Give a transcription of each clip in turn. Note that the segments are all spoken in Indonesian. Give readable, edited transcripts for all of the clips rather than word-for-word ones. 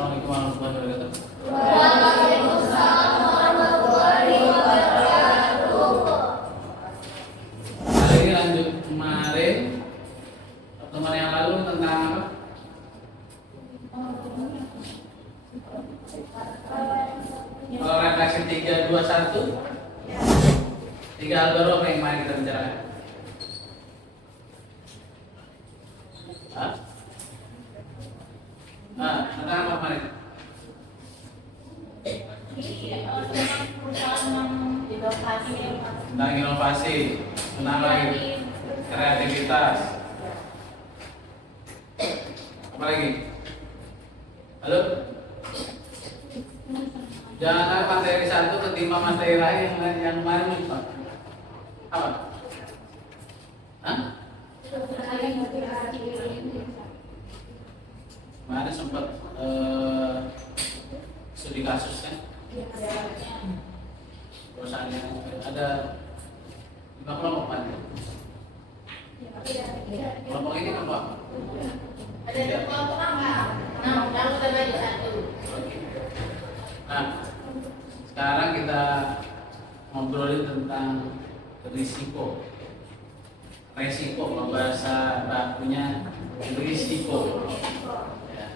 Assalamualaikum warahmatullahi wabarakatuh. Waalaikumsalam warahmatullahi wabarakatuh. Hari ini lanjut kemarin pertemuan yang lalu tentang apa? Kalau refleksi 3, 2, 1 3 algoritma apa yang mari kita bicarakan? Hah? Tentang apa kemarin? Tentang inovasi, tentang lagi kreativitas. Apa lagi? Halo? Jangan materi satu ketimbang materi lain yang kemarin lupa. Apa? Hah? Kemarin sempat studi kasus kan? Perusahaan yang ada 5 kelompok kan? Kelompok ini kelompok apa? Ada kelompok apa? Nah, kamu tadi satu. Nah, sekarang kita ngobrolin tentang risiko. Resiko, kalau bahasa bakunya risiko. Ya.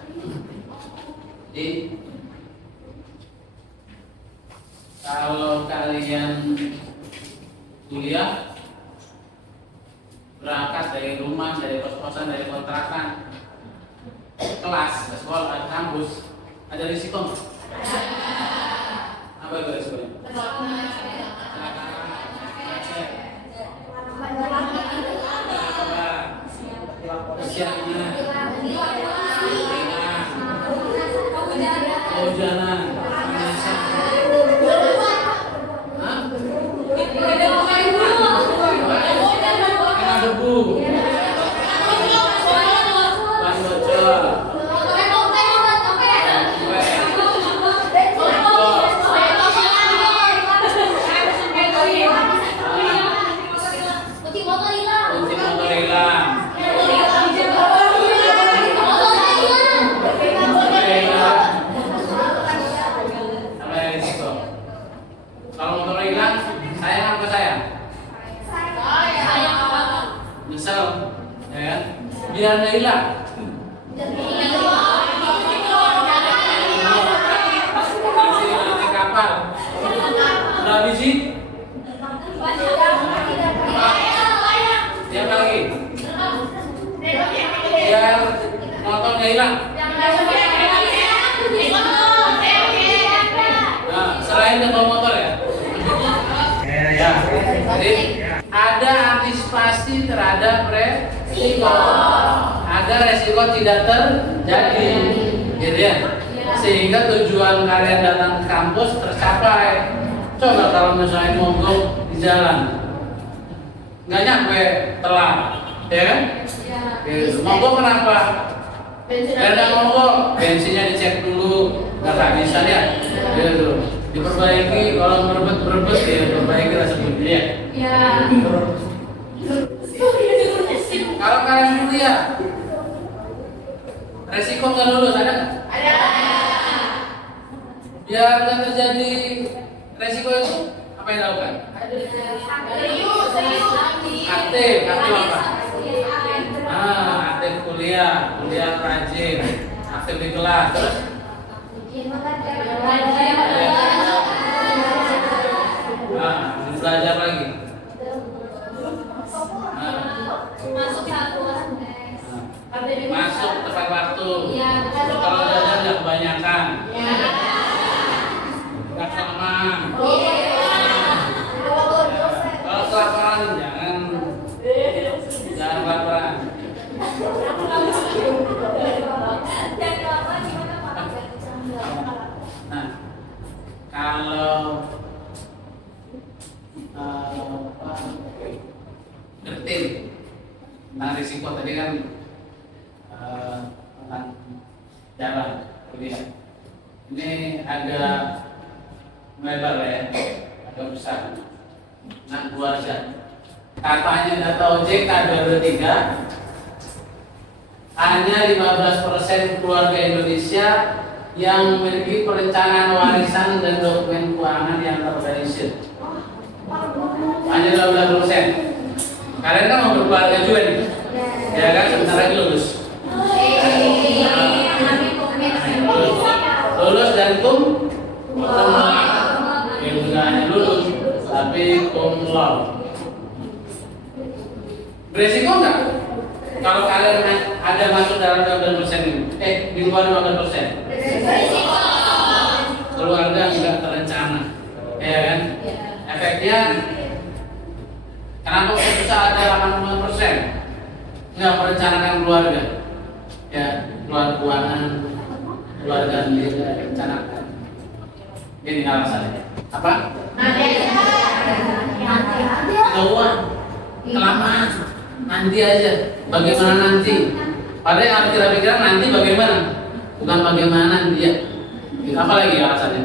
Jadi kalau kalian kuliah berangkat dari rumah, dari kos-kosan, dari kontrakan, kelas, ke sekolah, kampus, ada risiko nggak? Apa itu risikonya? Kesiangan, kehujanan, kena debu, ban bocor, kunci motor hilang. Kalau motor hilang, sayang apa sayang? Misal, ya kan? Biar nggak hilang. Isi kapal. Berapa biji? Siapa lagi? Biar motor nggak hilang. Nah, selain dengan motor ya. Ya, jadi ada antisipasi terhadap resiko agar resiko tidak terjadi, gitu ya. Sehingga tujuan kalian datang ke kampus tercapai. Coba kalau misalnya mogok di jalan, nggak nyampe, telat, ya kan? Gitu. Mogok kenapa? Karena mogok, bensinnya dicek dulu, nggak bisa ya. Gitu. Diperbaiki, kalau merebut ya perbaiki rasa ya. Kalau kalian kuliah, resiko nggak lulus ada nggak? Ada. Biar nggak terjadi resiko itu, apa yang dilakukan? Aktif apa? Aktif kuliah rajin, aktif di kelas, terus belajar lagi. Masuk tepat waktu. Kalau belajar jangan kebanyakan. Nggak kelamaan. Kalau kelaparan jangan kelaparan. Nah, kalau ngerti tentang risiko tadi kan tentang jalan kuliah. Ini agak melebar ya, agak besar. Nah, keluarga. Katanya data OJK 2003 hanya 15% keluarga Indonesia yang memiliki perencanaan warisan dan dokumen keuangan yang terorganisir. Hanya 12%. Kalian kan mau berkeluarga juga nih, ya kan? Sebentar lagi lulus. Lulus dan cum laude. Ya bukan hanya lulus, tapi cum laude. Beresiko nggak? Kalau kalian ada masuk dalam 12% ini, di luar 12%. Keluarga nggak terencana, ya kan? Efeknya, kenapa kok bisa ada 85%? Nggak merencanakan keluarga, ya keluar keuangan, keluarga tidak rencanakan. Ini alasannya. Apa? Kelamaan, kelamaan. Nanti aja. Bagaimana nanti? Padahal yang harus kita pikirkan nanti bagaimana, bukan bagaimana nanti ya. Apa lagi alasannya?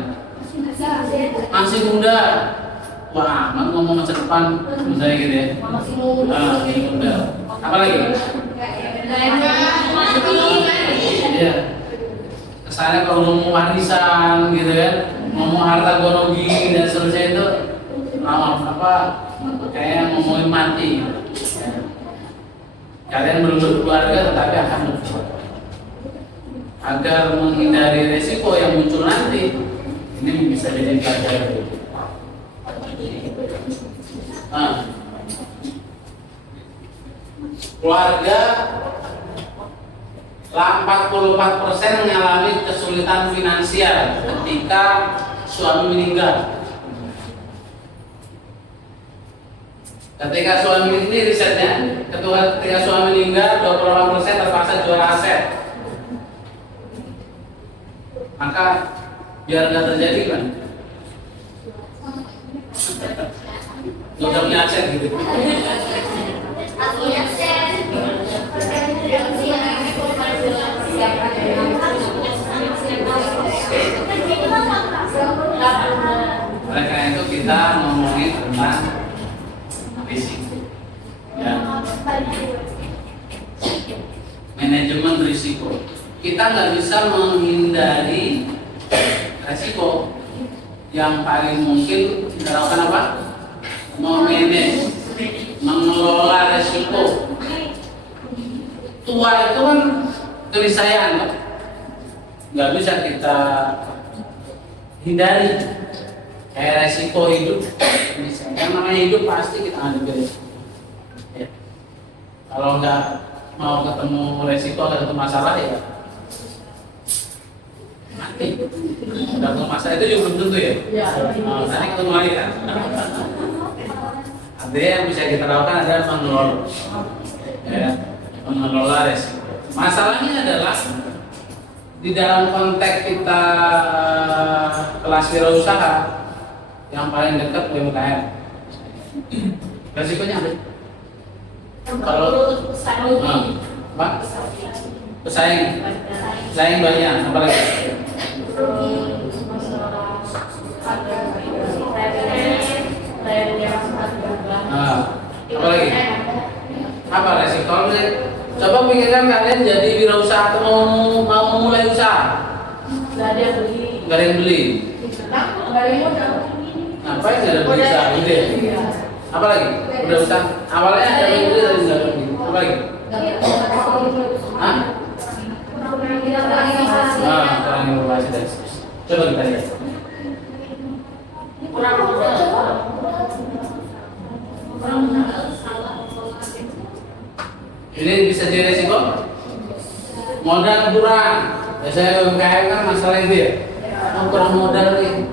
Masih muda. Wah, ngomong masa depan, misalnya gitu ya. Masih muda. Apa lagi? Iya. Kesannya kalau ngomong warisan gitu ya, ngomong harta gonogi dan seterusnya itu, kayak ngomongin mati. Kalian belum berkeluarga tetapi akan berkeluarga. Agar menghindari resiko yang muncul nanti, ini bisa jadi pelajaran. Keluarga 44% mengalami kesulitan finansial ketika suami meninggal. Ketika suami ini risetnya, ketika suami meninggal 28% terpaksa jual aset. Maka biar nggak terjadi kan, nggak punya aset gitu. Oleh karena itu kita ngomongin tentang risiko, ya. Manajemen risiko. Kita nggak bisa menghindari risiko. Yang paling mungkin kita lakukan apa? Memanage, mengelola risiko. Tua itu kan keniscayaan, kan? Nggak bisa kita hindari. Kayak resiko hidup, yang namanya hidup pasti kita hadapi. Ya. Kalau nggak mau ketemu resiko atau ketemu masalah ya mati. Udah ketemu masalah itu juga belum tentu ya. Nanti ketemu lagi kan. Artinya yang bisa kita lakukan adalah mengelola, ya, mengelola resiko. Masalahnya adalah di dalam konteks kita kelas wirausaha yang paling dekat UMKM, resikonya apa? Kalau pesaing banyak, apa lagi? Apa lagi? Apa resiko? Coba pikirkan kalian jadi wirausaha atau mau memulai usaha, nggak ada yang beli, ngapain nggak ada beli usaha gitu ya? Apa lagi? Udah usaha awalnya ada yang beli tapi nggak beli. Apa lagi? Kurang inovasi dan seterusnya. Coba kita lihat. Ini bisa jadi resiko. Modal kurang. Biasanya UMKM kan masalah itu ya. Kurang modal nih.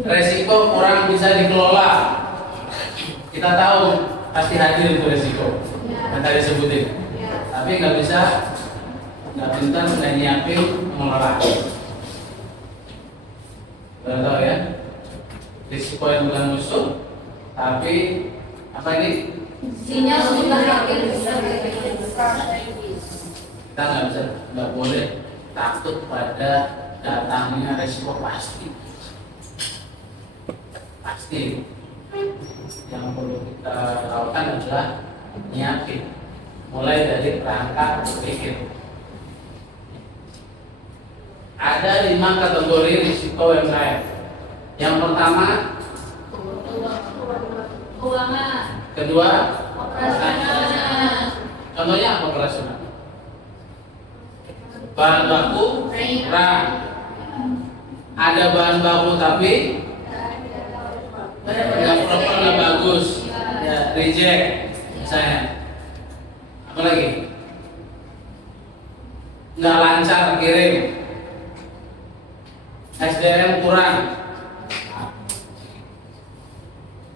Resiko kurang bisa dikelola. Kita tahu pasti hadir itu resiko yang tadi sebutin. Tapi nggak pintar nggak nyiapin mengelola. Udah tahu ya. Risiko yang bukan musuh, tapi apa ini? Sinyal sudah Kita nggak boleh takut pada datangnya resiko pasti. Yang perlu kita lakukan adalah nyiapin, mulai dari perangkat berpikir. Ada 5 kategori risiko UMKM. Yang pertama, Keuangan. kedua, Operasional. contohnya apa operasional? Bahan baku kurang. Ada bahan baku tapi nggak proper, nggak bagus, ya reject misalnya. Apa lagi? Nggak lancar kirim. SDM kurang.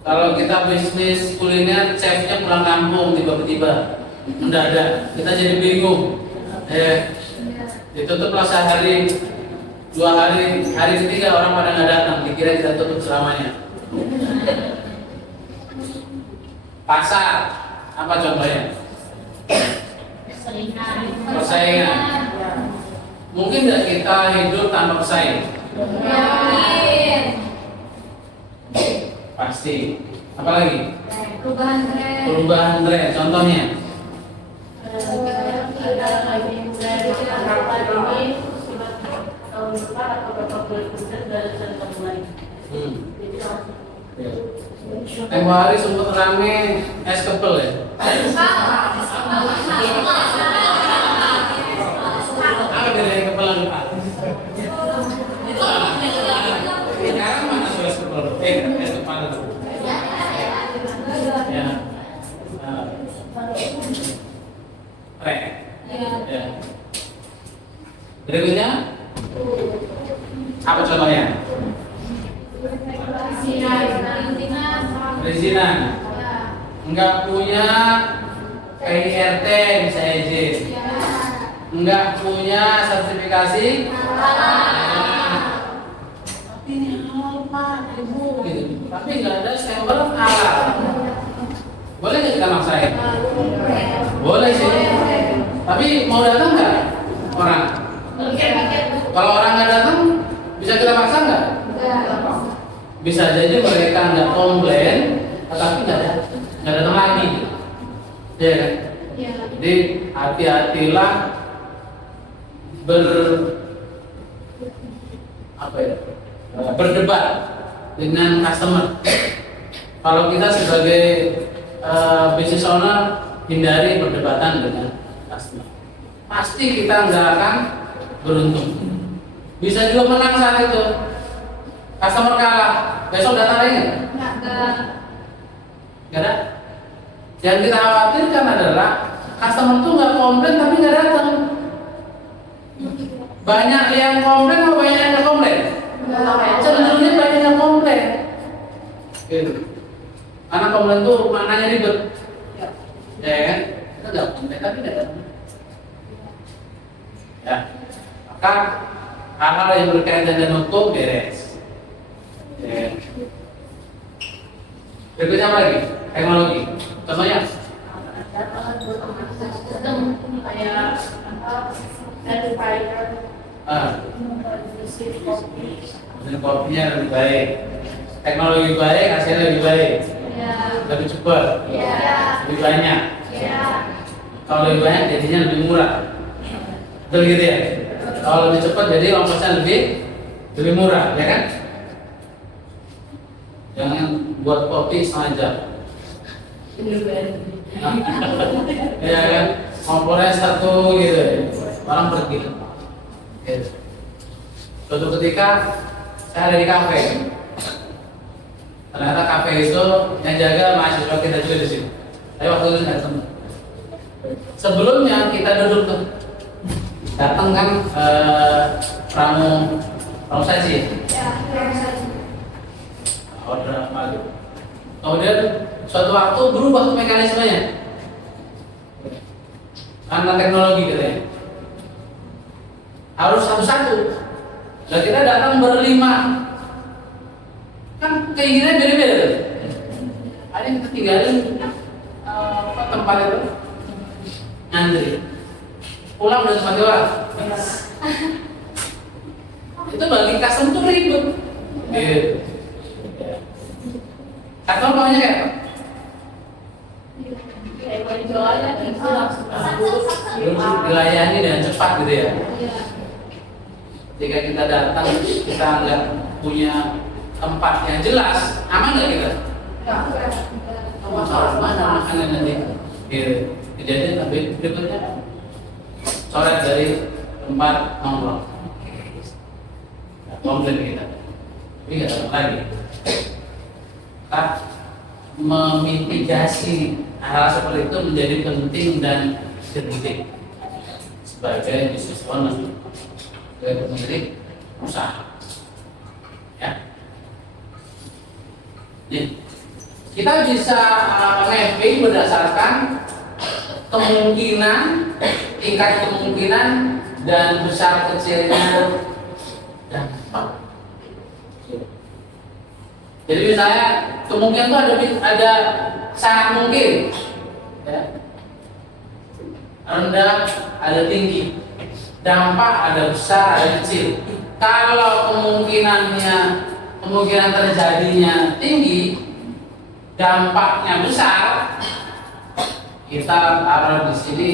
Kalau kita bisnis kuliner, chefnya pulang kampung tiba-tiba mendadak, kita jadi bingung. Ditutuplah sehari, 2 hari, hari ketiga orang pada nggak datang, dikira kita tutup selamanya. Pasar, apa contohnya? Persaingan. Mungkin nggak kita hidup tanpa pesaing? Yakin. Pasti. Apalagi? Perubahan tren. Perubahan tren. Contohnya? Tempo hari sempat rame es kepel ya? Apa bedanya kepel dan kepal? Sekarang mana tuh es kepel? Es kepal itu? Ya. Rek. Ya. Berikutnya? Apa contohnya? Perizinan. Enggak punya PIRT bisa izin. Enggak punya sertifikasi. Tapi ini halal Pak, Ibu. Gitu. Tapi enggak ada stempel halal. Boleh nggak kita maksain? Boleh sih. Tapi mau datang nggak orang? Kalau orang nggak datang, bisa kita paksa nggak? Bisa jadi mereka nggak komplain, tetapi nggak datang lagi, ya kan? Jadi hati-hatilah berdebat dengan customer. Kalau kita sebagai business owner, hindari perdebatan dengan customer. Pasti kita nggak akan beruntung. Bisa juga menang saat itu. Customer kalah, besok datang lagi nggak? Nggak ada. Yang kita khawatirkan adalah customer tuh nggak komplain tapi nggak datang. Banyak yang komplain atau banyak yang nggak komplain? Cenderungnya banyak yang komplain. Gitu. Karena komplain tuh maknanya ribet. Ya kan? Kita nggak komplain tapi nggak datang. Ya. Maka hal-hal yang berkaitan dengan hukum beres. Ya. Berikutnya apa lagi? Teknologi. Contohnya? Sistem kayak purifier, mesin kopinya lebih baik. Teknologi baik, hasilnya lebih baik. Lebih cepat. Lebih banyak. Kalau lebih banyak jadinya lebih murah. Betul gitu ya? Kalau lebih cepat jadi ongkosnya lebih murah, ya kan? Jangan buat kopi setengah jam. Ya kan? Kompornya 1 gitu ya. Orang pergi. Gitu. Suatu ketika saya ada di kafe. Ternyata kafe itu yang jaga mahasiswa kita juga di sini. Tapi waktu itu nggak ketemu. Sebelumnya kita duduk tuh. Datang kan pramu saji. Order apa gitu. Kemudian suatu waktu berubah tuh mekanismenya karena teknologi katanya. Harus satu-satu. Dan kita datang berlima. Kan keinginannya beda-beda tuh. Ada yang ketinggalin tempat itu ngantri. Pulang udah tempat orang. Itu bagi customer tuh ribet. Gitu. Customer maunya kayak apa? Dilayani dengan cepat gitu ya. Ketika kita datang, kita nggak punya tempat yang jelas, aman nggak kita? Mana makanan nanti? Kejadian tapi berikutnya coret dari tempat nongkrong, komplain kita, tapi nggak datang lagi. Kita memitigasi hal seperti itu menjadi penting dan penting sebagai bisnis owner, sebagai pemilik usaha. Ya. Nih, kita bisa mapping berdasarkan kemungkinan, tingkat kemungkinan dan besar kecilnya dampak. Jadi misalnya kemungkinan itu ada sangat mungkin, ya. Rendah, ada tinggi, dampak ada besar, ada kecil. Kalau kemungkinan terjadinya tinggi, dampaknya besar, kita taruh di sini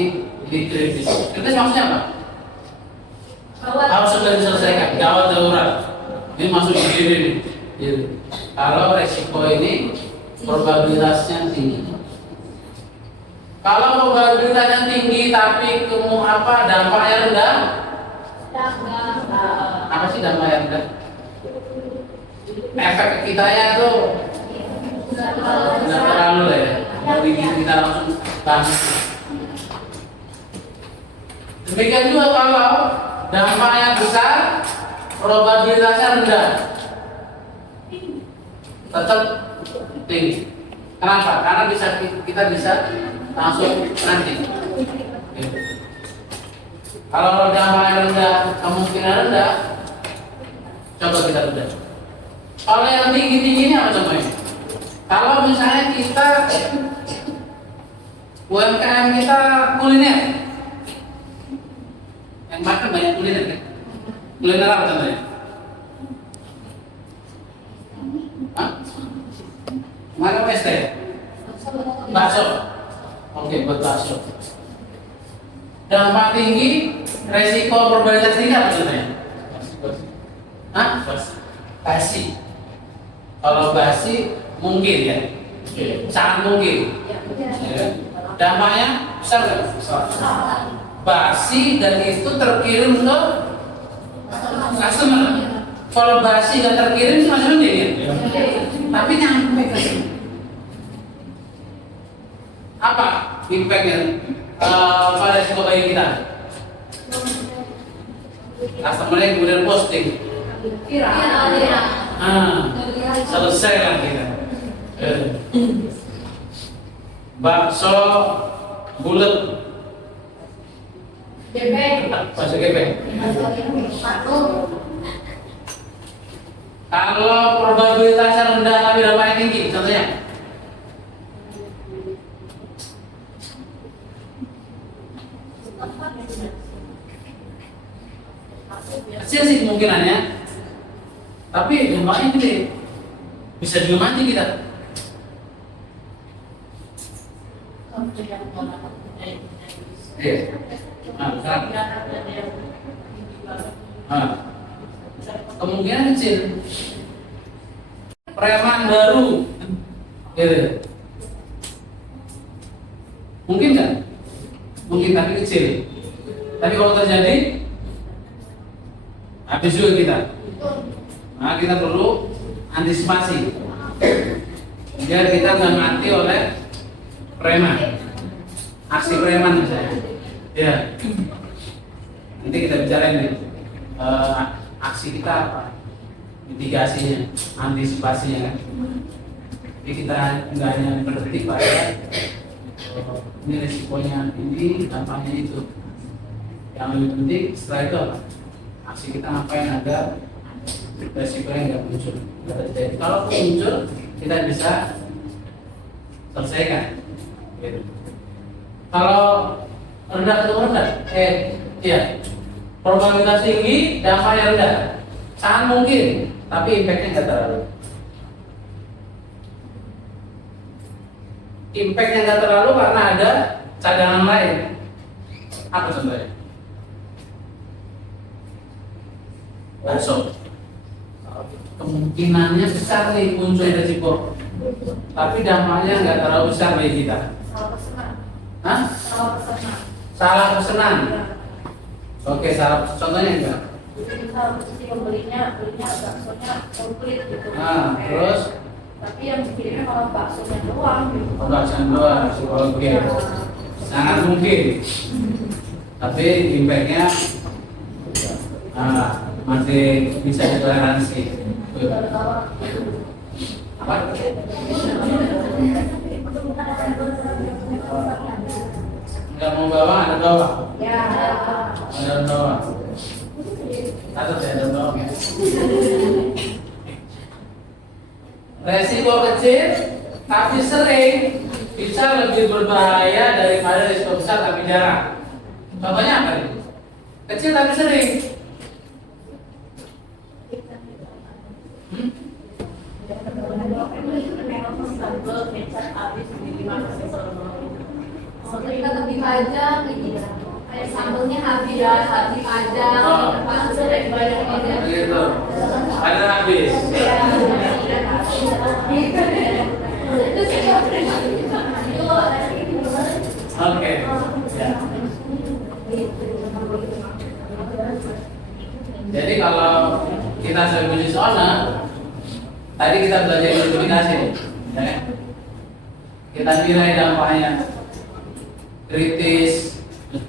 di kritis. Kritis maksudnya apa? Harus segera diselesaikan, gawat darurat. Ini masuk di sini nih. Kalau resiko ini probabilitasnya tinggi. Kalau probabilitasnya tinggi tapi dampaknya rendah? Apa sih dampaknya rendah? Efek kitanya tuh nggak terlalu lah ya. Jadi kita langsung tahan. Demikian juga kalau dampaknya besar, probabilitasnya rendah, tetap tinggi. Kenapa? Karena kita bisa langsung nanti. Kalau dampaknya rendah, kemungkinan rendah, coba kita bedah. Kalau yang tinggi-tingginya apa contohnya? Kalau misalnya kita UMKM kita kuliner, yang makan banyak kuliner kan? Kuliner apa contohnya? Mana PST? Bakso. Oke, buat bakso. Dampak tinggi, resiko probabilitas tinggi apa contohnya? Basi. Kalau basi mungkin ya, sangat mungkin. Dampaknya besar nggak? Basi dan itu terkirim ke customer. Kalau basi dan terkirim sih masih mending ya. Tapi nyampe ke sini. Apa impactnya pada resiko bagi kita? Customer yang kemudian posting. Selesai lah kita. Bakso bulat. Bakso gepeng. Kalau probabilitasnya rendah tapi dampaknya tinggi, contohnya? Kecil sih kemungkinannya, tapi dampaknya gede. Bisa juga mati kita. Iya. Kemungkinan kecil. Preman baru, gitu. Mungkin kan? Mungkin tapi kecil. Tapi kalau terjadi, habis juga kita. Nah, kita perlu antisipasi biar kita nggak mati oleh preman, aksi preman misalnya. Ya, nanti kita bicarain nih aksi kita apa, mitigasinya, antisipasinya kan. Jadi kita nggak hanya berhenti pada ini resikonya ini, dampaknya itu. Yang lebih penting setelah itu apa? Aksi kita ngapain agar resikonya nggak muncul. Kalau muncul, kita bisa selesaikan. Gitu. Kalau rendah atau rendah, iya, probabilitas tinggi, dampaknya rendah, sangat mungkin, tapi impactnya nggak terlalu. Impactnya nggak terlalu karena ada cadangan lain. Apa contohnya? bakso. Kemungkinannya besar nih muncul resiko, tapi dampaknya nggak terlalu besar bagi kita. Salah pesanan. Hah? Salah pesanan. Salah pesanan. Ya. Oke, salah contohnya enggak? Jadi misal si belinya baksonya komplit gitu. Nah, terus Tapi yang dikirimnya malah baksonya doang gitu. pembahasan dua, oke, sangat mungkin. Tapi impactnya masih bisa ditoleransi. Apa? Nggak mau bawa, ada bawa. Ya. Ada bawa. Catat ya, ada bawa ya. Resiko kecil tapi sering bisa lebih berbahaya daripada resiko besar tapi jarang. Contohnya apa nih? Kecil tapi sering. Kita lebih panjang gitu. Kayak sambelnya habis panjang, pasir banyak banget. Begitu. Ada habis. Oke. Ya. Jadi kalau kita sebagai business owner, tadi kita belajar komunikasi, ya kan? Kita nilai dampaknya kritis,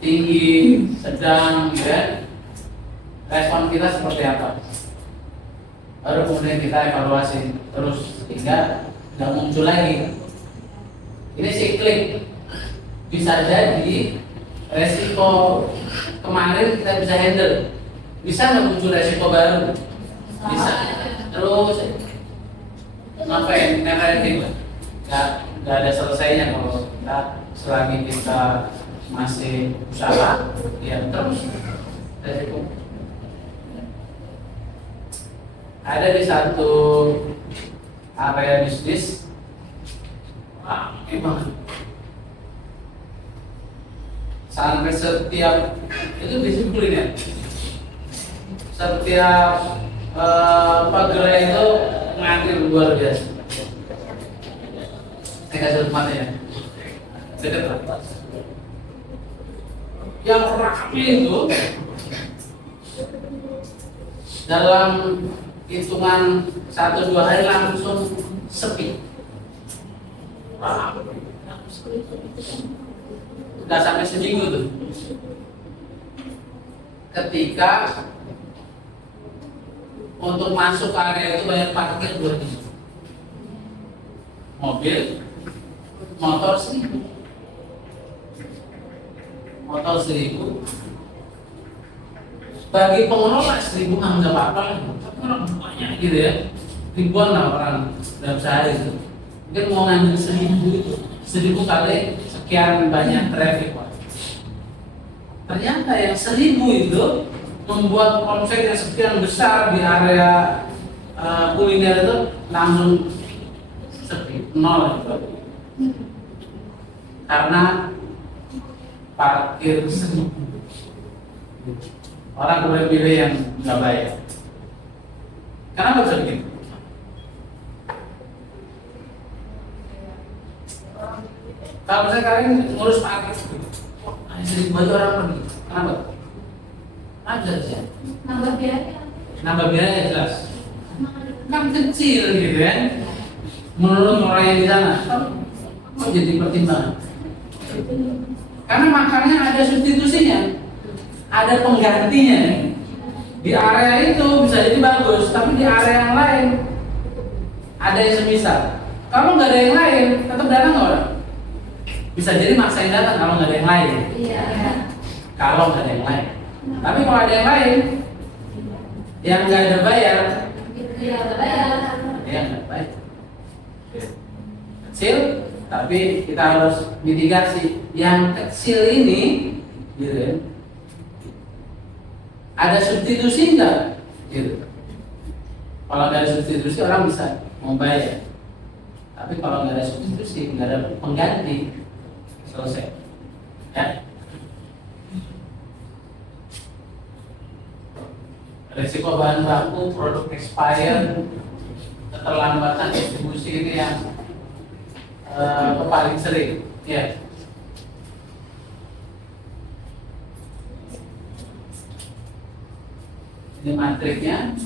tinggi, sedang, ya. Respon kita seperti apa? Baru kemudian kita evaluasi terus hingga nggak muncul lagi. Ini siklik. Bisa jadi resiko kemarin kita bisa handle. Bisa nggak muncul resiko baru? Bisa. Terus ngapain? Never ending. Nggak ada selesainya kalau kita selagi kita masih usaha, ya terus resiko. Ada di satu area bisnis, emang sampai setiap itu disiplin ya. Setiap pegawai itu ngantri luar biasa. Saya kasih tempatnya ya. Dekat lah. Yang rapi itu dalam hitungan 1-2 hari langsung sepi. Udah sampai seminggu tuh. Ketika untuk masuk ke area itu bayar parkir 2.000. Mobil, motor 1.000. Motor 1.000. Bagi pengelola 1.000 nggak apa-apa, tapi orang banyak gitu ya, ribuan lah orang dalam sehari itu. Mungkin mau ngambil 1.000 itu, 1.000 kali sekian banyak traffic, Pak. Ternyata yang 1.000 itu membuat omset yang sekian besar di area kuliner itu langsung sepi, nol itu. Karena parkir 1.000. Orang boleh pilih yang nggak baik. Kenapa bisa begitu? Kalau misalnya kalian ngurus parkir, hanya 1.000 aja orang pergi. Kenapa? Ada sih. Nambah biaya. Nambah biaya jelas. Kan kecil gitu kan. Menurut orang yang di sana, kok jadi pertimbangan? Karena makannya ada substitusinya. Ada penggantinya nih. Di area itu bisa jadi bagus, tapi di area yang lain ada yang semisal. Kalau nggak ada yang lain, tetap datang nggak orang? Bisa jadi maksain datang kalau nggak ada yang lain. Iya. Kalau nggak ada yang lain. Tapi kalau ada yang lain, yang nggak ada bayar, Iya, bayar. ya nggak bayar. Kecil, tapi kita harus mitigasi. Yang kecil ini, gitu ya. Ada substitusi enggak? Gitu. Kalau nggak ada substitusi orang bisa mau bayar. Tapi kalau nggak ada substitusi, nggak ada pengganti, selesai. Ya. Ada Resiko bahan baku, produk expired, keterlambatan distribusi ini yang paling sering. Ya. Ini matriknya.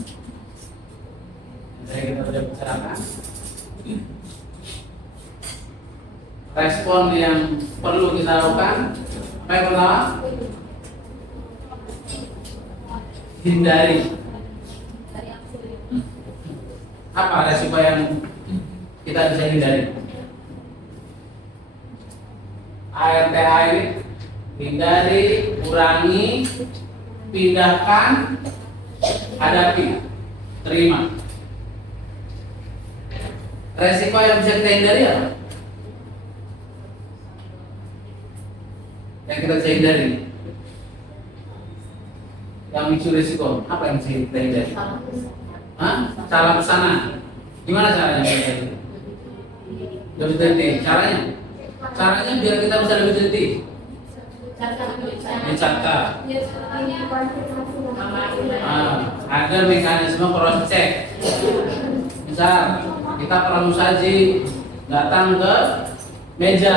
Yang kita sudah bicarakan. Respon yang perlu kita lakukan. Apa yang pertama? Hindari. Apa resiko yang kita bisa hindari? ARTA ini hindari, kurangi, pindahkan, hadapi, terima. Resiko yang bisa kita hindari apa? Yang kita bisa hindari? Yang micu resiko apa yang bisa kita hindari? Hah? Salah pesanan. Gimana caranya? Lebih teliti. Caranya? Caranya biar kita bisa lebih teliti. Dicatat. Ada mekanisme cross check. Misal kita pramusaji datang ke meja,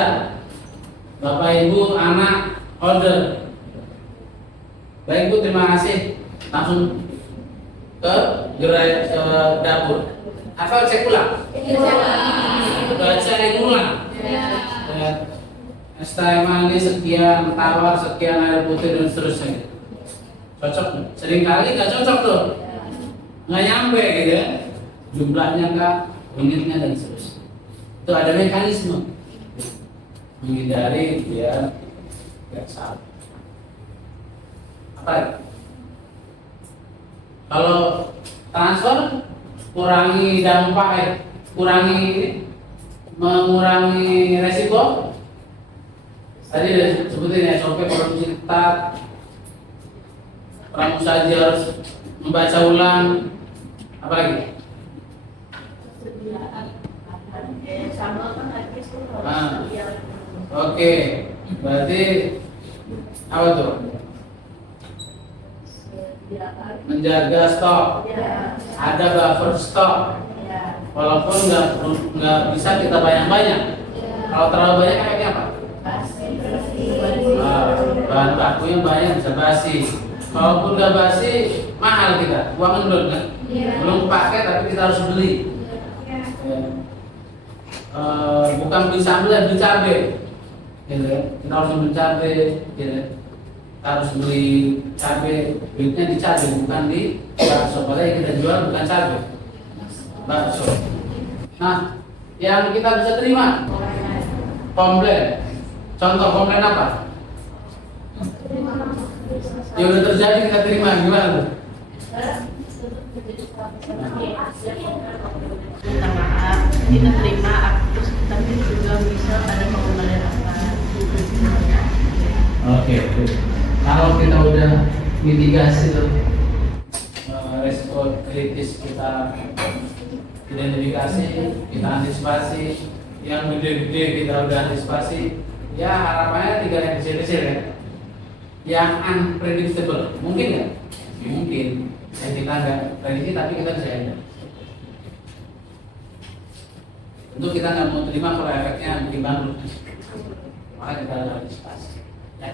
Bapak Ibu anak order. Baik Bu, terima kasih. Langsung ke gerai dapur. Apa cek ulang? Baca ulang. Es teh manis sekian, tawar sekian, air putih dan seterusnya. Cocok? Seringkali nggak cocok tuh, nggak nyampe gitu ya. Jumlahnya nggak, unitnya dan seterusnya. Itu ada mekanisme menghindari biar nggak salah. Apa lagi? Kalau transfer, kurangi dampak, mengurangi resiko. Tadi udah sebutin SOP produksi ketat, pramusaji harus membaca ulang. Apa lagi? Oke, berarti apa tuh? Menjaga stok, ada buffer stok. Walaupun nggak bisa kita banyak-banyak. Kalau terlalu banyak kayaknya apa? Bahan bakunya banyak bisa basi. Kalaupun nggak basi, mahal kita. Uangnya belum pakai tapi kita harus beli. Bukan beli sambal, beli cabai. Gitu. Kita harus beli cabai. Gitu. Kita harus beli cabai, duitnya di cabai bukan di bakso. Padahal kita jual bukan cabai, bakso. Nah, yang kita bisa terima komplain. Contoh komplain apa? Yang udah terjadi kita terima gimana tuh? Minta maaf, kita terima, terus tapi juga bisa ada pengembalian apa? Oke. Kalau kita udah mitigasi tuh resiko kritis kita identifikasi, kita antisipasi, yang gede-gede kita udah antisipasi. Ya harapannya tinggal yang kecil-kecil ya. Yang unpredictable, mungkin nggak? Mungkin. Yang kita nggak prediksi tapi kita bisa handle. Tentu kita nggak mau terima kalau efeknya bikin bangkrut. Maka kita harus antisipasi. Ya.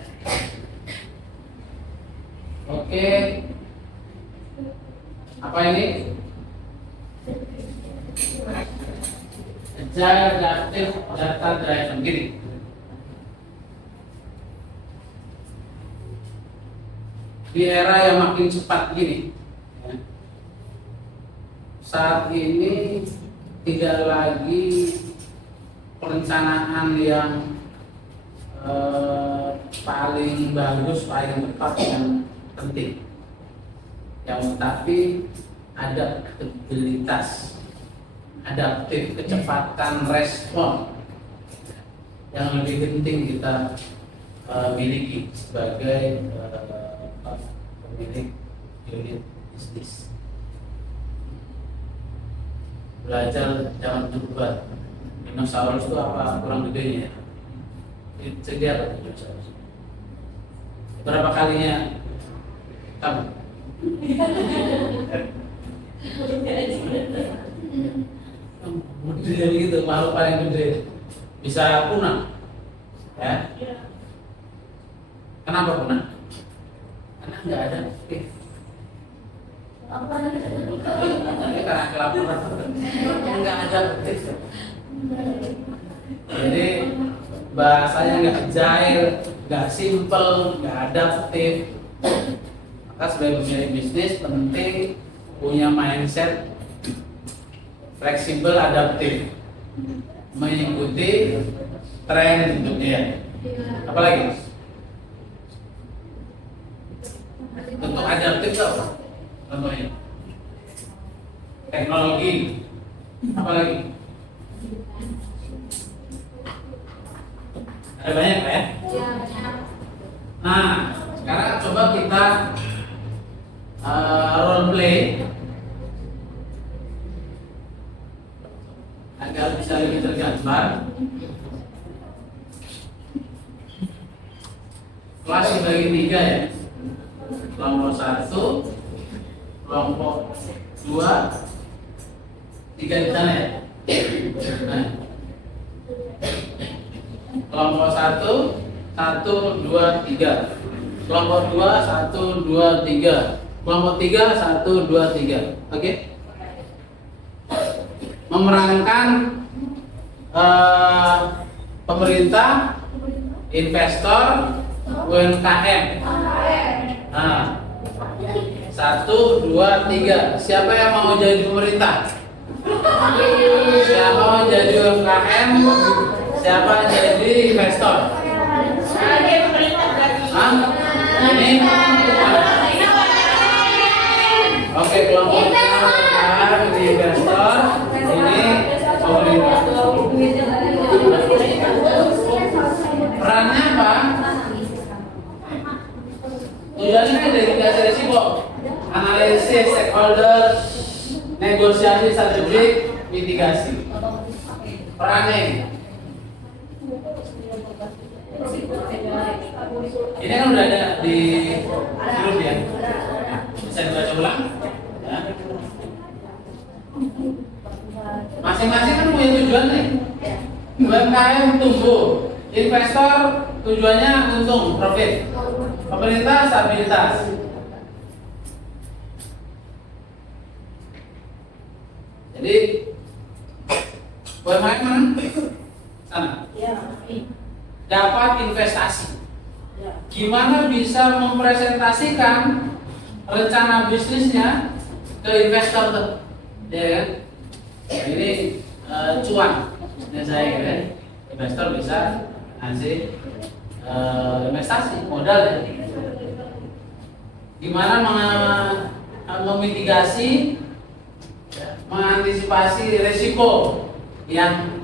Oke. Apa ini? Agile Adaptive Data Driven. Gini. Di era yang makin cepat gini, ya, saat ini tidak lagi perencanaan yang paling bagus, paling tepat yang penting, yang tapi adaptabilitas, adaptif, kecepatan respon yang lebih penting kita miliki sebagai pemilik unit bisnis. Belajar jangan berubah. Dinosaurus itu apa? Kurang gedenya. Segera dinosaurus. Berapa kalinya kamu Gede gitu, makhluk paling gede bisa punah, ya. Kenapa punah? Karena nggak ada aktif. Karena kelaparan, nggak ada aktif. Jadi bahasanya nggak agile, nggak simple, nggak adaptif. Maka sebagai pemilik bisnis penting punya mindset fleksibel, adaptif, mengikuti tren dunia. Apalagi untuk adaptif apa? Contohnya teknologi, apalagi ada banyak ya. Nah, sekarang coba kita role play agar bisa lebih tergambar. Kelas dibagi 3 ya. Kelompok 1, kelompok 2, 3 di sana ya. Nah. Kelompok 1, 1, 2, 3. Kelompok 2, 1, 2, 3. Kelompok 3, 1, 2, 3. Oke? Memerankan pemerintah, investor, UMKM. Nah, 1, 2, 3. Siapa yang mau jadi pemerintah? Siapa mau jadi UMKM? Siapa yang jadi investor? Hah? Ini? Oke, kelompok UMKM, ini investor, ini pemerintah. Perannya apa? Tujuannya kan identifikasi risiko, analisis stakeholder, negosiasi strategik, mitigasi. Perannya ini kan udah ada di grup ya. Bisa dibaca ulang ya. Masing-masing kan punya tujuan nih. UMKM tumbuh, investor tujuannya untung, profit, pemerintah stabilitas. Jadi UMKM sana dapat investasi. Gimana bisa mempresentasikan rencana bisnisnya ke investor tuh, ya kan? Nah, ini cuan, saya kan? Investor bisa ngasih investasi modal ya. Gimana memitigasi, mengantisipasi risiko yang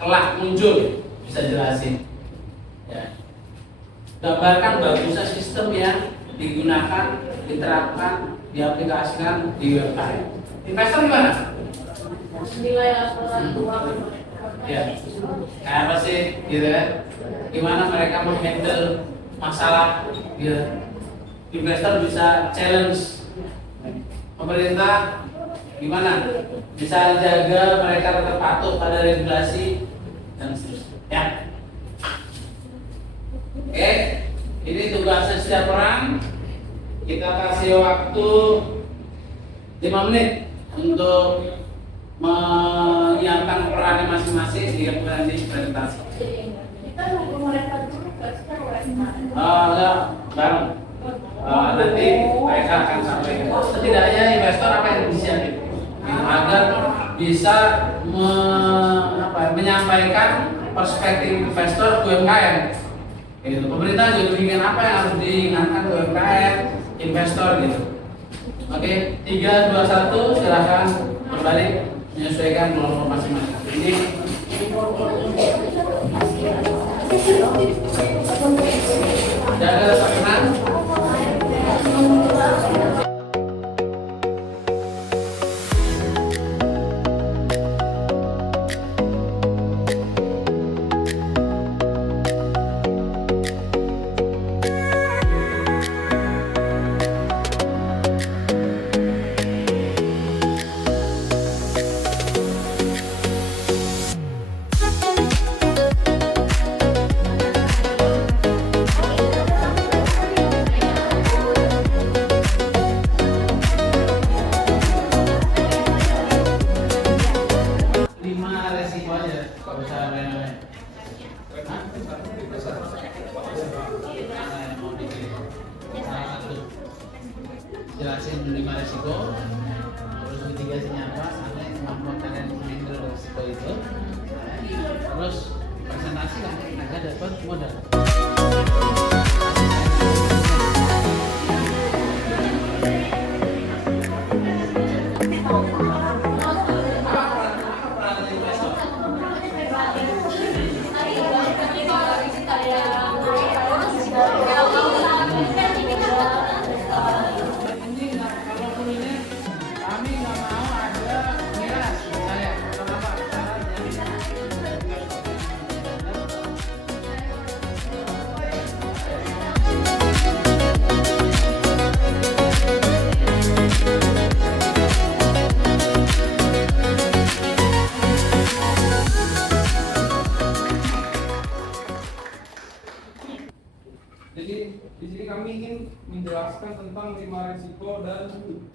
kelak muncul, bisa jelasin. Ya. Gambarkan bagusnya sistem yang digunakan, diterapkan, diaplikasikan di UMKM. Investor gimana? Ya, kayak apa sih, gitu kan? Gimana mereka menghandle masalah, gitu. Investor bisa challenge pemerintah, gimana? Bisa jaga mereka tetap patuh pada regulasi dan seterusnya. Ya. Oke, ini tugasnya setiap orang. Kita kasih waktu 5 menit untuk menyiapkan perannya masing-masing di presentasi. Kita nunggu mereka dulu, kita Enggak, bareng. Nanti mereka akan sampaikan. Setidaknya investor apa yang disiapkan agar bisa menyampaikan perspektif investor ke UMKM. Gitu. Pemerintah juga bikin apa yang harus diingatkan ke UMKM, investor gitu. Oke, 3, 2, 1, silakan berbalik menyesuaikan kelompok masing-masing. Ini jaga rasa tenang. modal. Ini kalau kuliner kami nggak mau ada miras saya. Kenapa? Caranya. Jadi di sini kami ingin menjelaskan tentang 5 risiko dan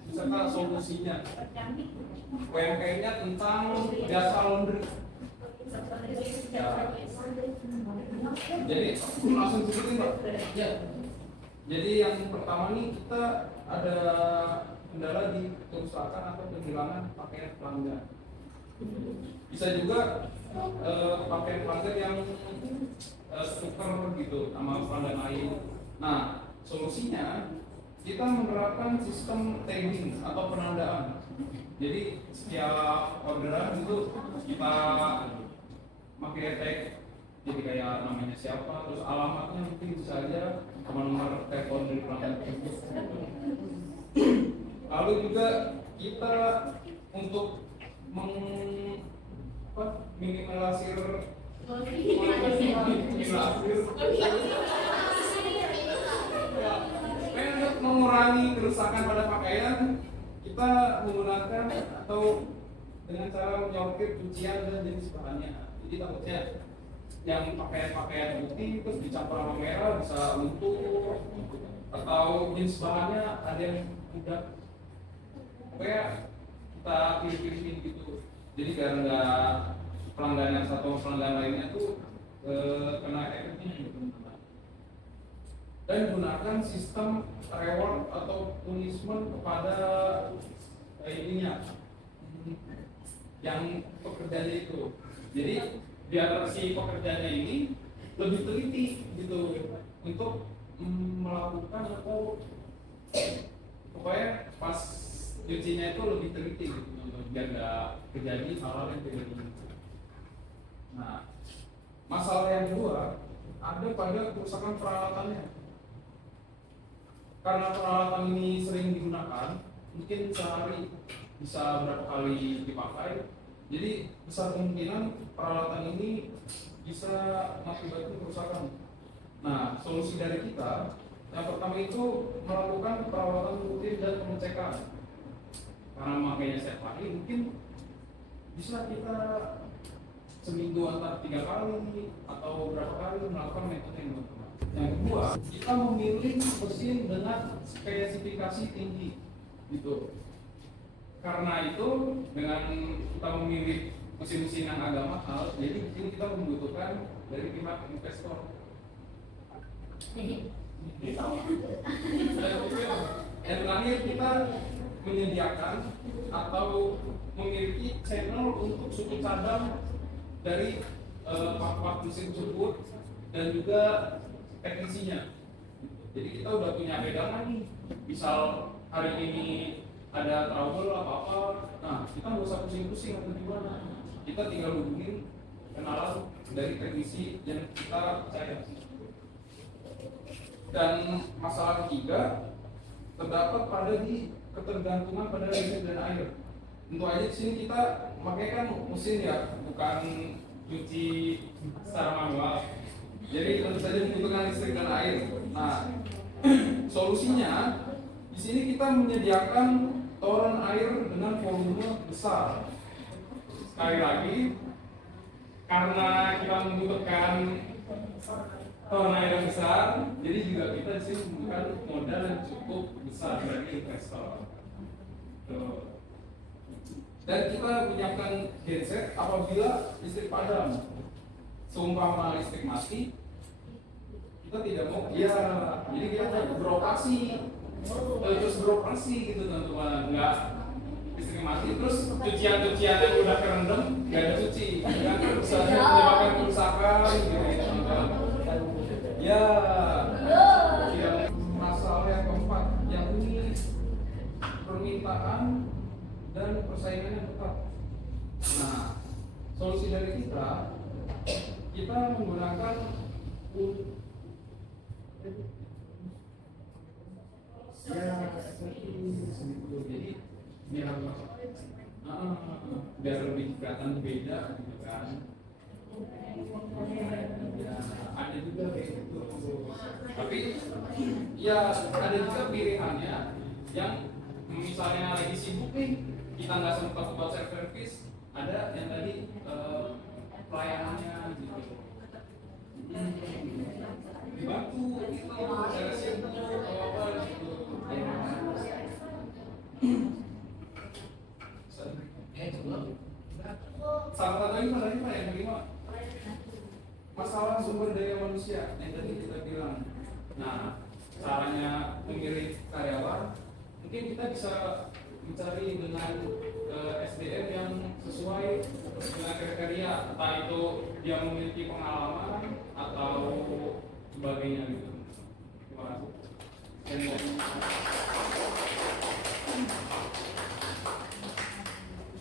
beserta solusinya. UMKM-nya tentang jasa laundry. Ya. Jadi langsung sebutin Pak. Ya. Jadi yang pertama nih kita ada kendala di kerusakan atau kehilangan pakaian pelanggan. Bisa juga pakaian pelanggan yang tuker gitu sama pelanggan lain. Nah, solusinya kita menerapkan sistem tagging atau penandaan. Jadi setiap orderan itu kita pakai tag, jadi kayak namanya siapa, terus alamatnya mungkin bisa aja sama nomor telepon dari pelanggan tersebut. Lalu juga kita untuk minimalisir untuk mengurangi kerusakan pada pakaian, kita menggunakan atau dengan cara menyortir cucian dan jenis bahannya. Jadi takutnya yang pakaian putih terus dicampur sama merah bisa luntur, atau jenis bahannya ada yang mudah, pokoknya kita pilih-pilihin gitu. Jadi biar nggak pelanggan yang satu pelanggan lainnya tuh kena efeknya gitu. Dan gunakan sistem reward atau punishment kepada ininya yang pekerjaannya itu. Jadi biar si pekerjaannya ini lebih teliti gitu untuk melakukan atau pokoknya pas cucinya itu lebih teliti gitu, biar nggak terjadi hal-hal yang tidak diinginkan. Nah, masalah yang kedua ada pada kerusakan peralatannya. Karena peralatan ini sering digunakan, mungkin sehari bisa berapa kali dipakai, jadi besar kemungkinan peralatan ini bisa mengakibatkan kerusakan. Nah, solusi dari kita yang pertama itu melakukan perawatan rutin dan pengecekan. Karena makanya setiap hari mungkin bisa kita seminggu antara 3 kali atau berapa kali melakukan metode yang berbeda. Yang kedua, kita memilih mesin dengan spesifikasi tinggi, gitu. Karena itu dengan kita memilih mesin-mesin yang agak mahal, jadi di sini kita membutuhkan dari pihak investor. Dan terakhir kita menyediakan atau memiliki channel untuk suku cadang dari part-part mesin tersebut dan juga teknisinya. Jadi kita udah punya pegangan nih, misal hari ini ada trouble apa-apa, nah kita nggak usah pusing-pusing atau gimana, kita tinggal hubungin kenalan dari teknisi yang kita percaya. Dan masalah ketiga terdapat pada di ketergantungan pada listrik dan air. Tentu aja di sini kita memakai kan mesin ya, bukan cuci secara manual. Jadi tentu saja membutuhkan listrik dan air. Nah, solusinya di sini kita menyediakan toren air dengan volume besar. Sekali lagi, karena kita membutuhkan toren air yang besar, jadi juga kita di sini membutuhkan modal yang cukup besar bagi investor. Dan kita menyiapkan genset apabila listrik padam. Seumpama listrik mati, kita tidak mau jadi kita beroperasi terus beroperasi gitu teman-teman, nggak listrik mati terus cucian yang udah kerendam nggak ada cuci, kan bisa menyebabkan kerusakan gitu teman-teman. menggunakan jadi biar lebih kelihatan beda gitu kan. Ya, ada juga kayak gitu. Tapi ya ada juga pilihannya yang misalnya lagi sibuk nih, kita nggak sempat buat self service, ada yang tadi pelayanannya gitu. Dibantu itu cara sibuk apa gitu. Salah satunya mana yang kelima? Masalah sumber daya manusia yang tadi kita bilang. Nah, caranya mengirim karyawan, mungkin kita bisa mencari dengan SDM yang sesuai dengan kriteria, entah itu dia memiliki pengalaman atau sebagainya gitu. Terima kasih.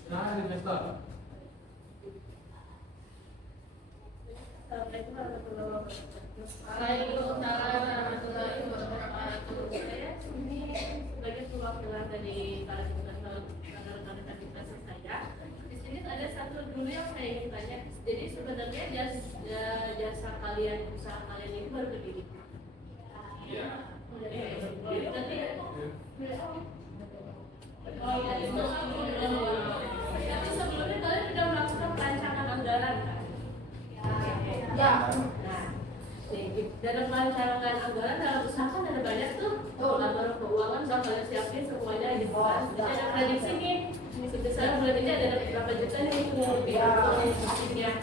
Nah, investor. Assalamualaikum warahmatullahi wabarakatuh. Saya sini sebagai perwakilan dari para rekan-rekan investasi saya. Di sini ada satu dulu yang saya ingin tanya. Jadi sebenarnya jasa kalian, usaha kalian ini baru berdiri. Iya. Jadi nanti. Oh iya, tapi sebelumnya kalian sudah melakukan perancangan anggaran kan? Ya. Nah, dalam perancangan anggaran dalam usaha kan ada banyak tuh. Laporan keuangan udah kalian siapin semuanya gitu kan. Jadi ada prediksi nih, sebesar bulan ini ada berapa juta nih untuk profitnya.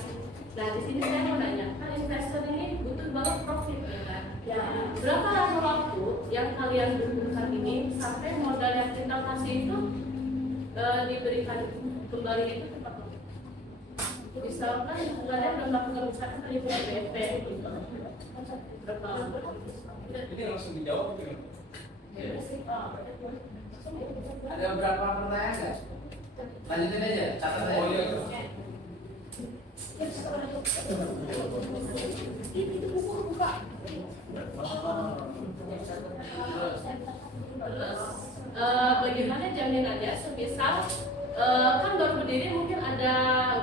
Nah di sini saya mau nanya, kan investor ini butuh banget profit ya kan? Ya. Berapa lama waktu yang kalian butuhkan ini sampai modal yang kita kasih itu diberikan kembali itu tepat waktu? Misalkan kalian udah melakukan misalkan perhitungan BP gitu. Berapa lama? Ini langsung dijawab gitu. Ada beberapa pertanyaan nggak? Lanjutin aja, catat aja. Oh iya. Terus bagaimana jaminannya semisal kan baru berdiri mungkin ada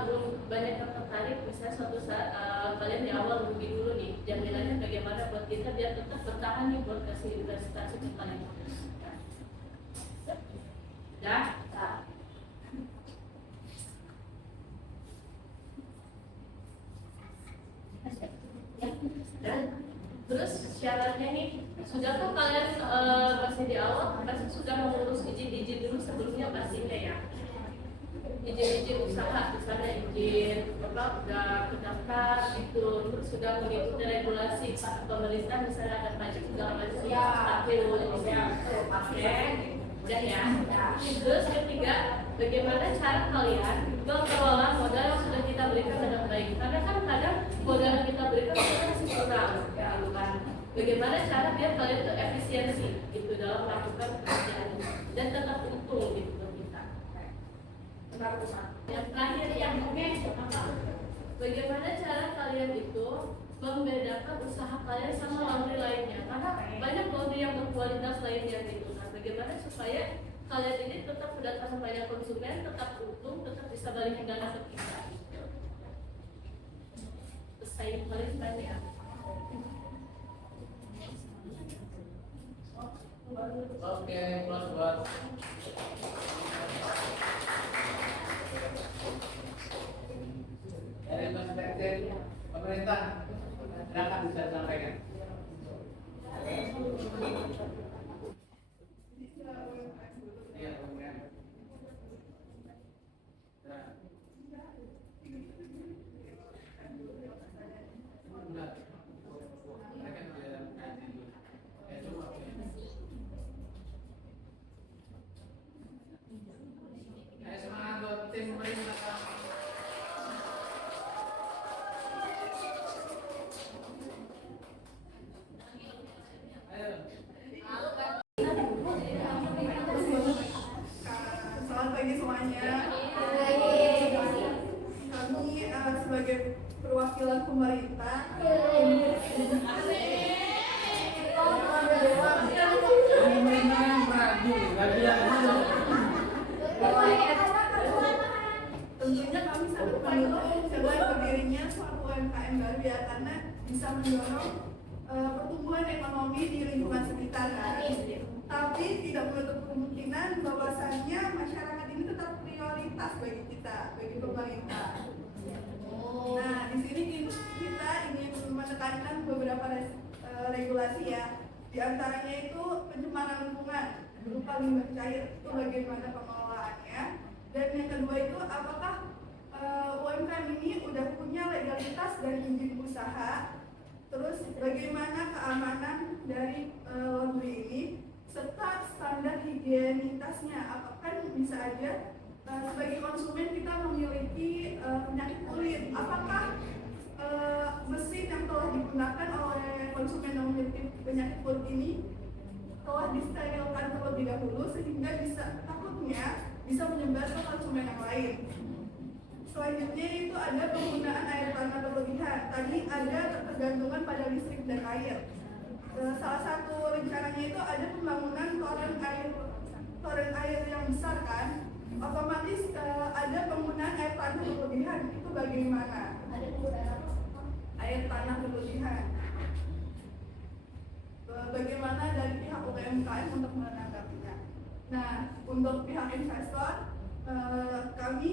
belum banyak yang tertarik, misalnya suatu saat kalian di awal rugi dulu nih, jaminannya bagaimana buat kita biar tetap bertahan nih buat kasih investasi ke kalian. Ya. Dan terus syaratnya nih, sudahkah kalian masih di awal pasti sudah mengurus izin dulu sebelumnya pastinya ya? Izin usaha, misalnya izin apa udah terdaftar itu, terus sudah mengikuti regulasi pemerintah, misalnya ada pajak segala macam ya, tapi oke, udah ya. Terus ketiga, bagaimana cara kalian mengelola modal yang sudah kita berikan dengan baik? Karena kan kadang modal yang kita berikan kita masih kurang, gitu kan? Bagaimana cara biar kalian itu efisiensi gitu dalam melakukan pekerjaan dan tetap untung gitu buat kita? Yang terakhir yang mungkin apa? Bagaimana cara kalian itu membedakan usaha kalian sama laundry lainnya? Karena banyak laundry yang berkualitas lainnya gitu kan. Bagaimana supaya kalian ini tetap mendatangkan banyak konsumen, tetap untung, tetap bisa balikin dana ke kita? Pesaing kalian banyak. Oke, close buat. Dari perspektif pemerintah, silakan bisa disampaikan. Iya, kemudian. Nah. Enggak. Mereka tidak ngaji dulu. Coba. Semangat buat tim pemerintah. Ayo. Pemerintah yang ragu, nggak bilang dulu. Tentunya kami sangat mendukung dengan berdirinya suatu UMKM baru ya, karena bisa mendorong pertumbuhan ekonomi di lingkungan sekitar kan. Tapi tidak menutup kemungkinan bahwasannya masyarakat ini tetap prioritas bagi kita, bagi pemerintah. Nah, di sini kita ingin menekankan beberapa regulasi ya. Di antaranya itu pencemaran lingkungan berupa limbah cair, itu bagaimana pengelolaannya. Dan yang kedua itu apakah UMKM ini udah punya legalitas dan izin usaha. Terus bagaimana keamanan dari laundry ini serta standar higienitasnya. Apakah bisa aja sebagai konsumen kita memiliki penyakit kulit. Apakah mesin yang telah digunakan oleh konsumen yang memiliki penyakit kulit ini telah disterilkan terlebih dahulu sehingga takutnya bisa menyebar ke konsumen yang lain. Selanjutnya itu ada penggunaan air tanah berlebihan. Tadi ada ketergantungan pada listrik dan air. Salah satu rencananya itu ada pembangunan toren air yang besar kan. Otomatis ada penggunaan air tanah berlebihan. Itu bagaimana? Air tanah berlebihan. Bagaimana dari pihak UMKM untuk menanggapinya? Nah, untuk pihak investor, kami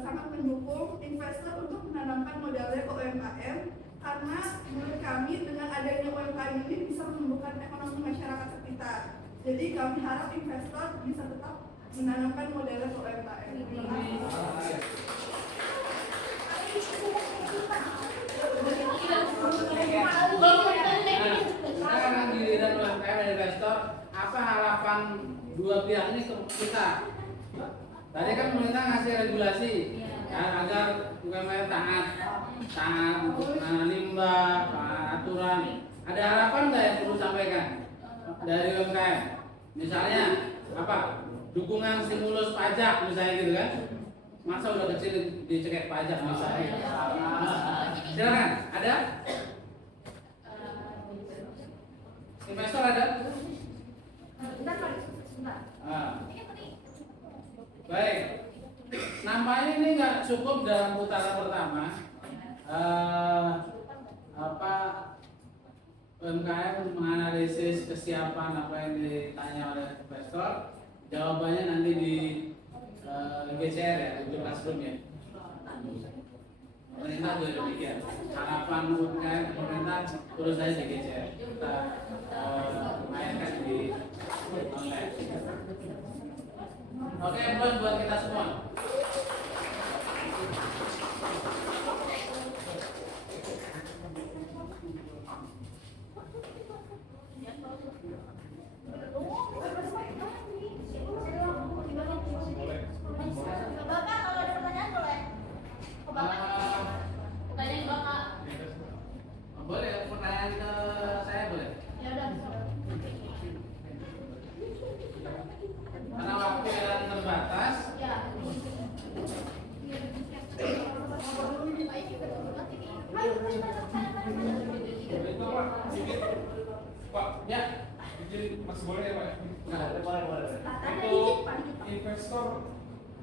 sangat mendukung investor untuk menanamkan modalnya ke UMKM karena menurut kami dengan adanya UMKM ini bisa menumbuhkan ekonomi masyarakat sekitar. Jadi kami harap investor bisa tetap menanamkan modalnya ke UMKM. Sekarang giliran UMKM dan investor, apa harapan dua pihak ini ke kita? Tadi kan pemerintah ngasih regulasi kan, agar UMKM taat untuk menanam limbah, aturan. Ada harapan nggak yang perlu sampaikan dari UMKM? Misalnya apa? Dukungan stimulus pajak misalnya gitu kan? Masa udah kecil dicekek pajak misalnya? Silakan, ada? Investor ada? Baik. Nampaknya ini nggak cukup dalam putaran pertama. UMKM menganalisis kesiapan apa yang ditanya oleh investor. Jawabannya nanti di GCR ya, di classroom ya. Pemerintah juga demikian. Harapan UMKM pemerintah terus saja di GCR. Kita mainkan di online. Oke, buat kita semua. Bapak kalau ada pertanyaan boleh. Pertanyaan Bapak. Boleh, pertanyaan ke saya boleh? Ya udah. Karena waktu yang terbatas. Ya. Pak, Ya. izin masih boleh ya Pak? Nah, boleh. Untuk investor,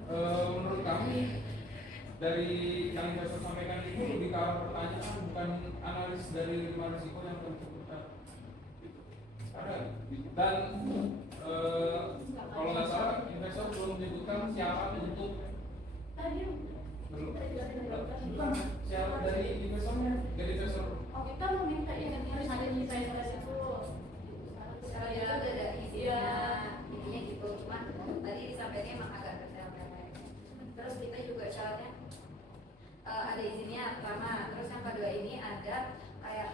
menurut kami dari yang investor sampaikan itu lebih ke arah pertanyaan, bukan analis dari 5 risiko yang telah disebutkan. Ada dan kalau nggak salah investor belum menyebutkan syarat untuk bukan syarat dari investornya, dari investor. Kita meminta yang harus ada di investor itu. Itu udah ada isinya, intinya gitu. Cuma tadi disampaikan emang agak tertera-tera. Terus kita juga syaratnya ada izinnya pertama. Terus yang kedua ini ada kayak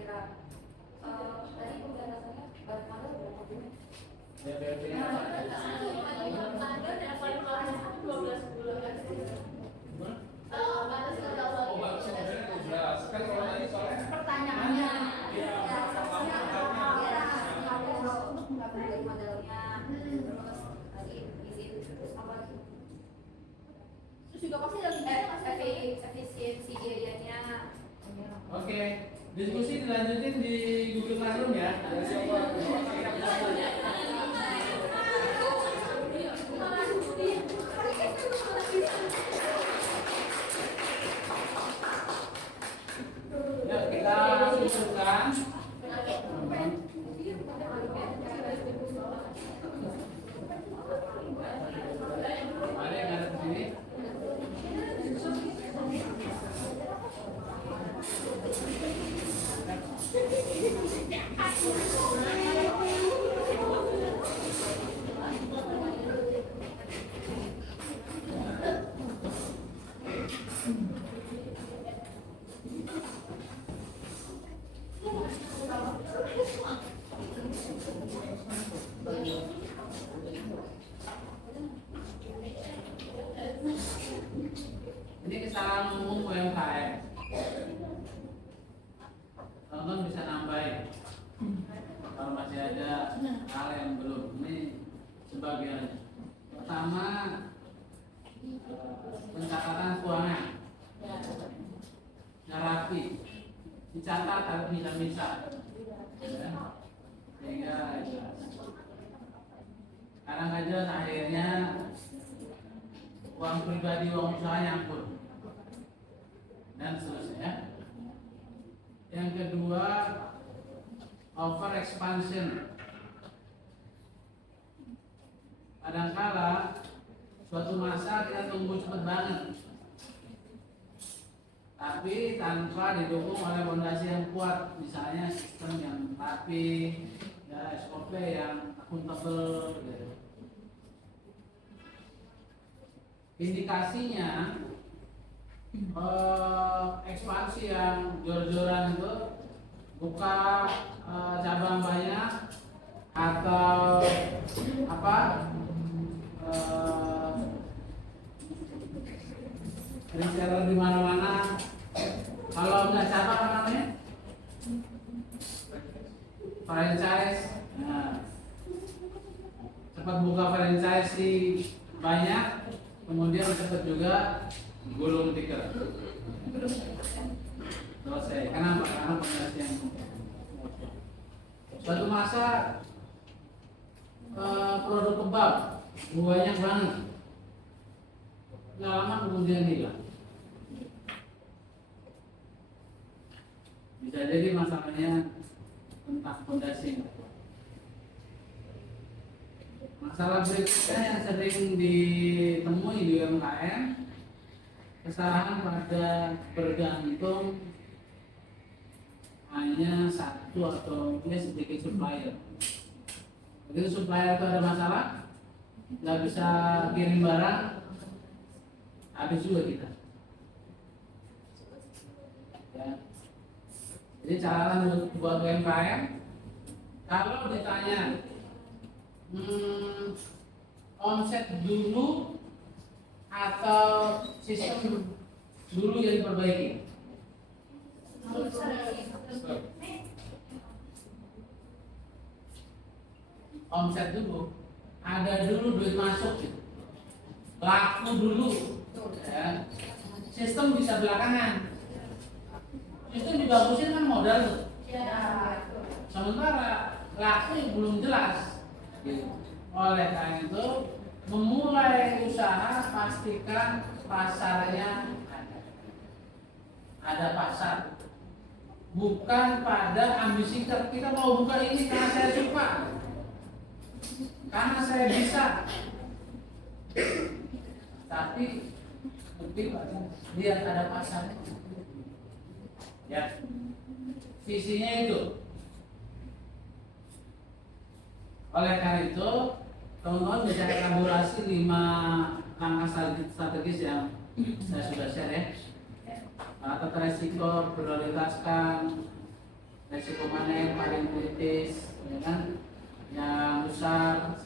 kira tadi udah rasanya baru modal berapa bulan? DPP-nya Ada apa? yang paling lama 12 bulan. Batas modal. Oh, bagus sebenarnya jelas. Kan kalau tadi soalnya Pertanyaannya Iya. untuk menggabungkan modalnya, terus lagi izin, terus apa lagi? Terus juga pasti lagi Efisiensi biayanya Oke, diskusi dilanjutin di Google Classroom ya. Yuk kita lanjutkan. Ada yang ada di sini? Ini kesalahan umum UMKM. Teman-teman bisa nambahin. Kalau masih ada hal yang belum, ini sebagian. Pertama, pencatatan keuangan. Yang rapi, dicatat harus bisa-bisa. Sehingga kadang-kadang akhirnya uang pribadi, uang usaha nyangkut dan seterusnya. Yang kedua, over expansion. Kadangkala suatu masa kita tumbuh cepat banget, tapi tanpa didukung oleh fondasi yang kuat, misalnya sistem yang rapi, ya SOP yang akuntabel. Gitu. Indikasinya ekspansi yang jor-joran itu buka cabang banyak atau apa reseller di mana-mana. Kalau nggak cabang apa namanya? Franchise. Nah, cepat buka franchise di banyak, kemudian cepat juga gulung tikar. Selesai. Kenapa? Karena fondasi yang suatu masa produk kebab banyak banget, nggak lama kemudian hilang. Bisa jadi masalahnya tentang fondasi. Masalah berikutnya yang sering ditemui di UMKM, kesalahan pada bergantung hanya satu atau sedikit supplier. Begitu supplier itu ada masalah, nggak bisa kirim barang, habis juga kita. Ya. Jadi catatan buat UMKM, kalau ditanya omset dulu atau sistem dulu yang diperbaiki? Omset dulu, ada dulu duit masuk gitu. Laku dulu ya. Sistem bisa belakangan. Sistem dibagusin kan modal tuh. Sementara laku belum jelas gitu. Oleh karena itu memulai usaha pastikan pasarnya ada pasar, bukan pada ambisi kita mau buka ini karena saya suka, karena saya bisa, tapi lihat ada pasarnya ya, visinya itu. Oleh karena itu teman-teman bisa elaborasi 5 langkah strategis yang saya sudah share ya. Tata resiko, prioritaskan resiko mana yang paling kritis, ya kan? Yang besar,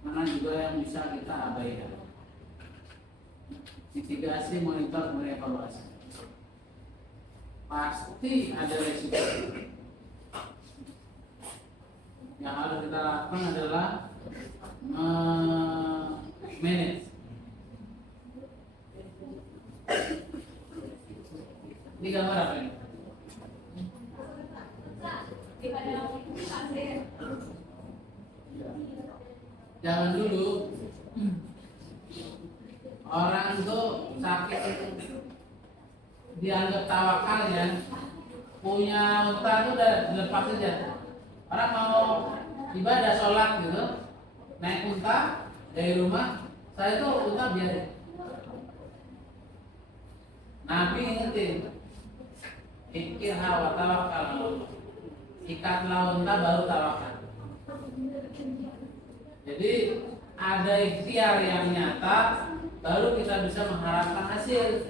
mana juga yang bisa kita abaikan. Mitigasi, monitor, mengevaluasi. Pasti ada resiko. Yang harus kita lakukan adalah manage. Ini gambar apa ini? Zaman dulu orang tuh sakit dianggap tawakal ya, punya unta tuh udah dilepas aja. Orang mau ibadah sholat gitu, naik unta dari rumah, saya itu unta biarin. Nabi ingetin, ikir hawa tawakal, ikatlah unta baru tawakal. Jadi ada ikhtiar yang nyata, baru kita bisa mengharapkan hasil.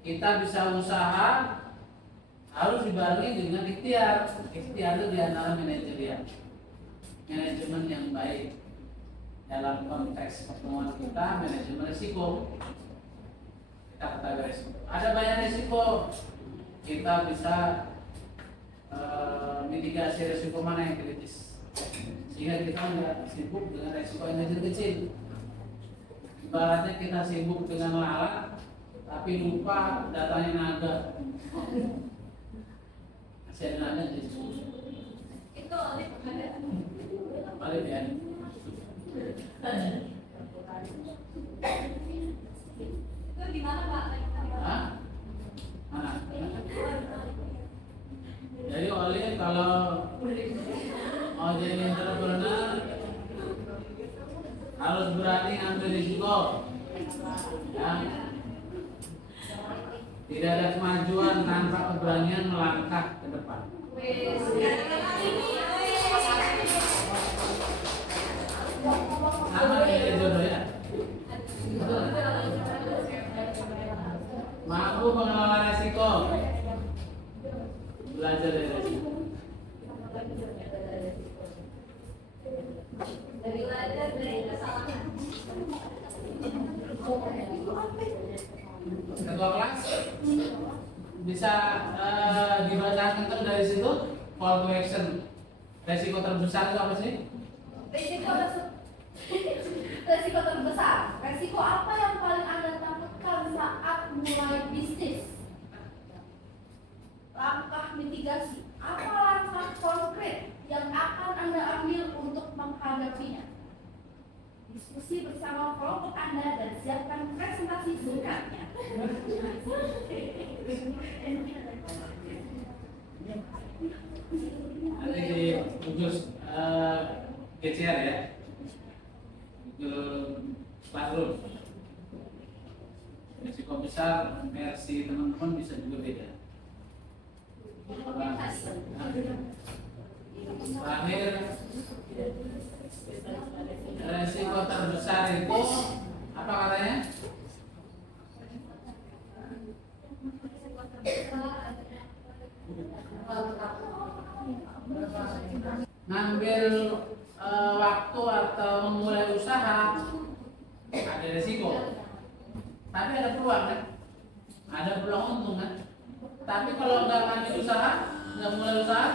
Kita bisa usaha, harus dibarengi dengan ikhtiar. Ikhtiar itu diantara manajemen yang baik. Dalam konteks pertemuan kita, manajemen risiko. Kita ketahui risiko. Ada banyak risiko. Kita bisa mitigasi risiko mana yang kritis, sehingga kita nggak sibuk dengan risiko yang kecil-kecil. Ibaratnya kita sibuk dengan lalat, tapi lupa datanya naga. Masih ada naga di situ. Itu oleh Balik ya. itu di mana Pak? Hah? Mana? Jadi oleh kalau mau jadi entrepreneur harus berani ambil risiko. Ya. Tidak ada kemajuan tanpa keberanian melangkah ke depan. Sama kayak jodoh ya. Mampu mengelola resiko. Belajar dari resiko. Belajar dari kesalahan. Ketua kelas bisa dibacakan kan dari situ call to action. Resiko terbesar itu apa sih? Resiko terbesar. Resiko apa yang paling Anda takutkan saat mulai bisnis? Langkah mitigasi. Apa langkah konkret yang akan Anda ambil untuk menghadapinya? Diskusi bersama kelompok Anda dan siapkan presentasi singkatnya. Nanti di Google GCR ya, Google Classroom. Risiko besar versi teman-teman bisa juga beda. Terakhir, resiko terbesar itu apa katanya? Ngambil waktu atau memulai usaha ada resiko, tapi ada peluang kan? Ada peluang untung kan? Tapi kalau nggak ngambil usaha, nggak mulai usaha,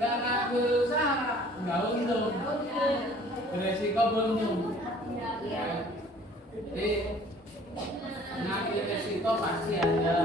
nggak ngambil usaha, nggak untung, beresiko beruntung. Jadi ngambil resiko pasti ada